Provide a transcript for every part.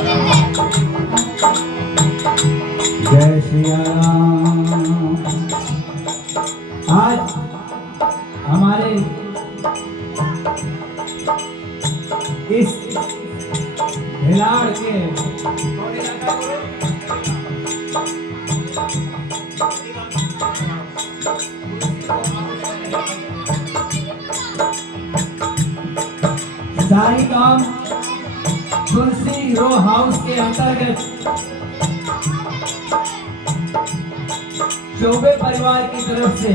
जय श्री राम। आज हमारे इस भिलाड़ के सारी गांव तुलसी रो हाउस के अंतर्गत चौबे परिवार की तरफ से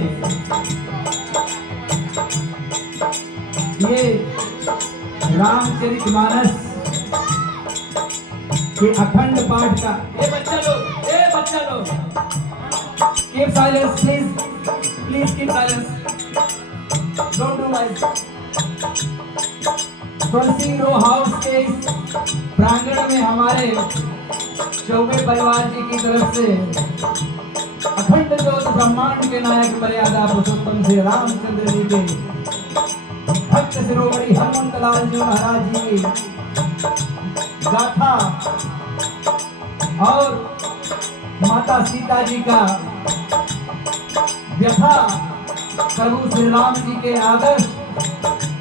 ये रामचरितमानस के अखंड पाठ का बच्चा लोग keep silence please keep silence, don't do noise. Tulsi row house के इस प्रांगण में हमारे चौबे परिवार जी की तरफ से अखंड ज्योत ब्रह्मांड के नायक मर्यादा पुरुषोत्तम श्री रामचंद्र जी के भक्त शिरोमणि हनुमंत लाल जी महाराज जी की गाथा और माता सीता जी का व्यथा, प्रभु श्री राम जी के आदर्श,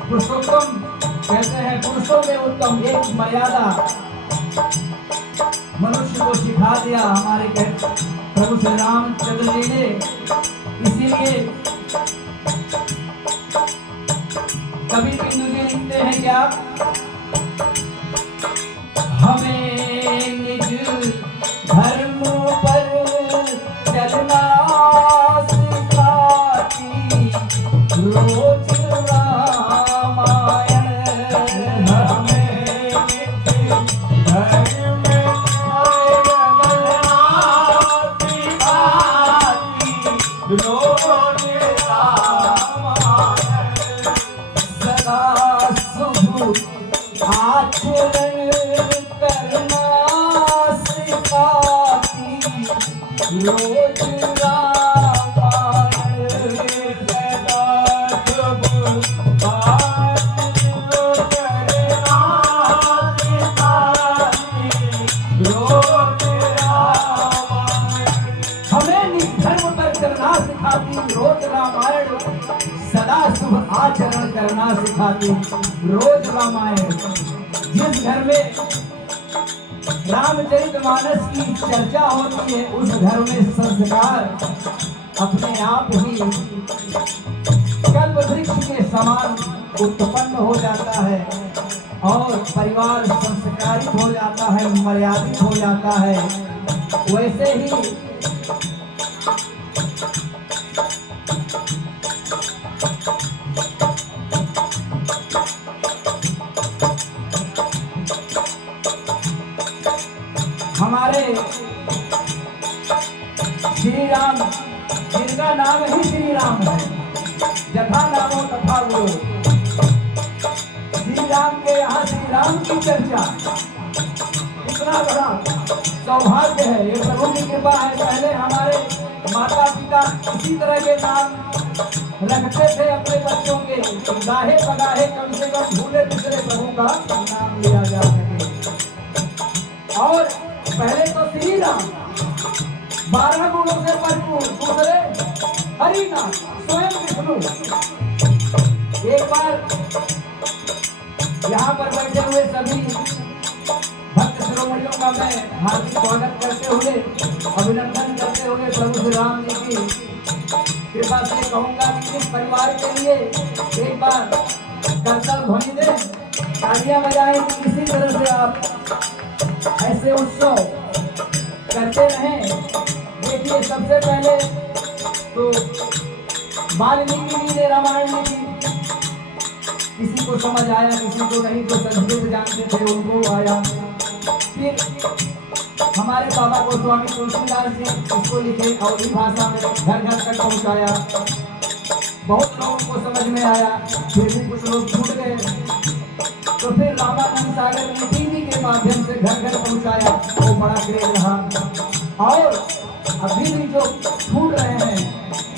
पुरुषोत्तम कहते हैं पुरुषों में उत्तम एक मर्यादा मनुष्य को सिखा दिया हमारे प्रभु श्री रामचंद्र जी ने। इसीलिए कभी बिंदु जी लिखते हैं क्या, हमें निज धर्म पर चलना सिखाती रोज रामायण, हमें निज धर्म रोज रामायण, सदा शुभ आचरण करना सिखाती रोज रामायण, सदा शुभ आचरण करना सिखाती रोज रामायण, हमें निज धर्म पर चलना सिखाती रोज रामायण, सदा शुभ आचरण करना सिखाती रोज रामायण। जिस घर में रामचरितमानस की चर्चा होती है उस घर में संस्कार अपने आप ही कल्प वृक्ष के समान उत्पन्न हो जाता है और परिवार संस्कारित हो जाता है, मर्यादित हो जाता है। वैसे ही हमारे श्री राम, जिनका नाम ही श्री राम है, जथा नामो तथा गुरु, श्री राम के यहाँ श्री राम की चर्चा, इतना बड़ा सौभाग्य है, ये प्रभु की कृपा है। पहले हमारे माता पिता इसी तरह के नाम रखते थे अपने बच्चों के, गाहे बगाहे कम से कम भूले दूसरे प्रभु का नाम लिया जा सके। और पहले तो श्री राम 12 गुणों से भरपूर, दूसरे हरि नाम स्वयं विष्णु। एक बार यहाँ पर बैठे हुए सभी भक्त शिरोमणियों का मैं हार्दिक स्वागत करते हुए, अभिनंदन करते हुए प्रभु श्री राम जी की कृपा से कहूँगा कि इस परिवार के लिए एक बार करतल ध्वनि दें, तालियां बजाएं। इसी तरह से आप ऐसे उत्सव करते रहें। देखिए, सबसे पहले तो वाल्मीकि जी ने रामायण लिखी, किसी को समझ आया, किसी को नहीं, तो संस्कृत जानते थे उनको आया। फिर हमारे बाबा गोस्वामी तुलसीदास जी उसको लिखे और इस भाषा में घर घर तक पहुँचाया। बहुत लोगों को समझ में आया, फिर भी कुछ लोग छूट गए। तो फिर रामानंद सागर ने टीवी के माध्यम से घर घर पहुँचाया, वो बड़ा क्रेज रहा। और अभी भी जो छूट रहे हैं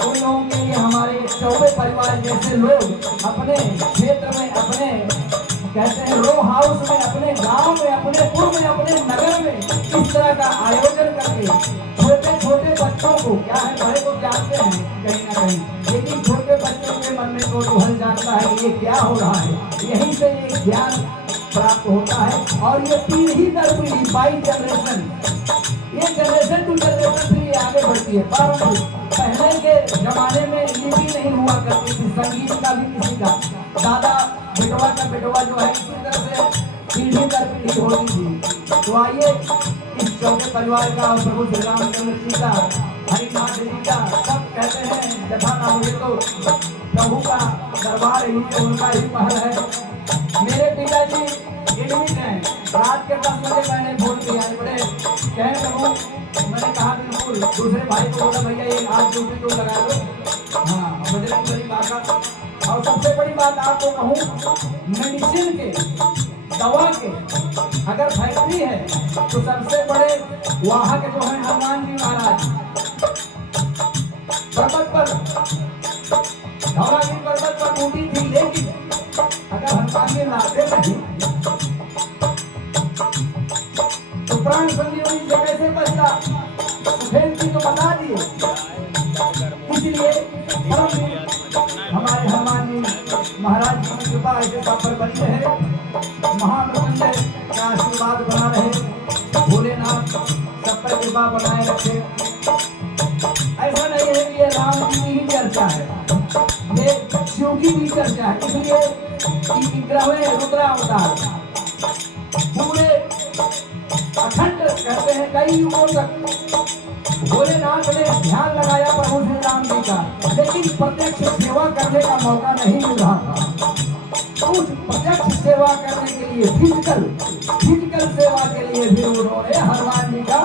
उन लोगों के लिए हमारे चौबे परिवार जैसे लोग अपने क्षेत्र में, अपने कहते हैं रो हाउस में, अपने गांव में, अपने पुर में, अपने नगर में इस तरह का आयोजन करके छोटे छोटे बच्चों को, क्या है बड़े को जानते हैं कहीं ना कहीं, लेकिन छोटे बच्चों के मन में कौतूहल जानता है कि ये क्या हो रहा है। यहीं से एक ज्ञान प्राप्त होता है और ये पीढ़ी दर पीढ़ी, बाई जनरेशन, ये जनरेशन टू जनरेशन से ये आगे बढ़ती है। पर पहले के जमाने में लिपि नहीं हुआ करती थी, संगीत का भी किसी का दादा बेटवा का बेटवा जो है इसी तरह से पीढ़ी दर पीढ़ी होती थी। तो आइए इस चौथे परिवार का और प्रभु श्री रामचंद्र जी का, हरिनाथ जी का, सब कहते हैं जथा ना मुझे तो प्रभु का दरबार ही है, उनका ही महल है। मेरे पिताजी एडमिट हैं, रात के 10 बजे मैंने फोन किया, बड़े कह प्रभु, मैंने कहा बिल्कुल। दूसरे भाई को बोला भैया एक हाथ ड्यूटी तो लगा दो। हाँ, बजरंग बली बाबा। और सबसे बड़ी बात आपको कहूँ, मेडिसिन के, दवा के अगर फैक्ट्री है तो सबसे बड़े वहाँ के जो है हनुमान जी महाराज पर्वत पर, धौलागिरी पर्वत पर ड्यूटी थी, लेकिन अगर हनुमान जी लाते नहीं तो प्राण संजीवनी से कैसे बचता, सुखेल जी तो बता दिए। इसलिए हमारे हनुमान जी महाराज जी की कृपा ऐसे सब पर बनी रहे, महामृत्युंजय का आशीर्वाद बना रहे, भोलेनाथ सब पर कृपा बनाए रखे। ऐसा नहीं है कि ये राम जी की ही चर्चा है, ये शिव की भी चर्चा है। इसलिए 11वें रुद्रावतार पूरे अखंड कहते हैं कई युगों तक भोलेनाथ ने ध्यान लगाया प्रभु श्री राम जी का, लेकिन प्रत्यक्ष सेवा करने का मौका नहीं मिल रहा था। उस प्रत्यक्ष सेवा करने के लिए फिजिकल सेवा के लिए भी उन्होंने हनुमान जी का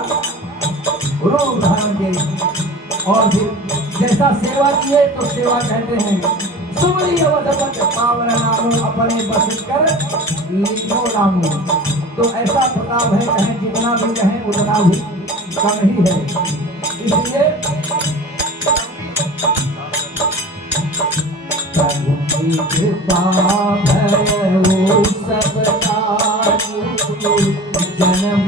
रूप धारण किया और फिर जैसा सेवा किए तो सेवा कहते हैं सुमरी अवधपत पावन नामो अपने बस कर लीनो नामो। तो ऐसा प्रताप है, कहें जितना भी कहें उतना भी कम ही है। इसलिए प्रभु की कृपा है वो सब जन्म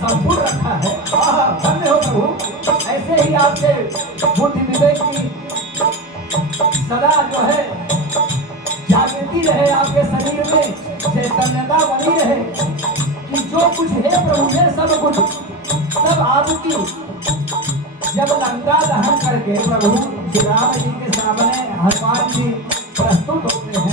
संपूर्ण रखा है। धन्य हो प्रभु, ऐसे ही आपके बुद्धि विवेक की सदा जो है जागृति रहे, आपके शरीर में चैतन्यता बनी रहे कि जो कुछ है प्रभु ने सब कुछ सब आपकी। जब लंका दहन करके प्रभु श्री राम जी के सामने हनुमान जी प्रस्तुत होते हैं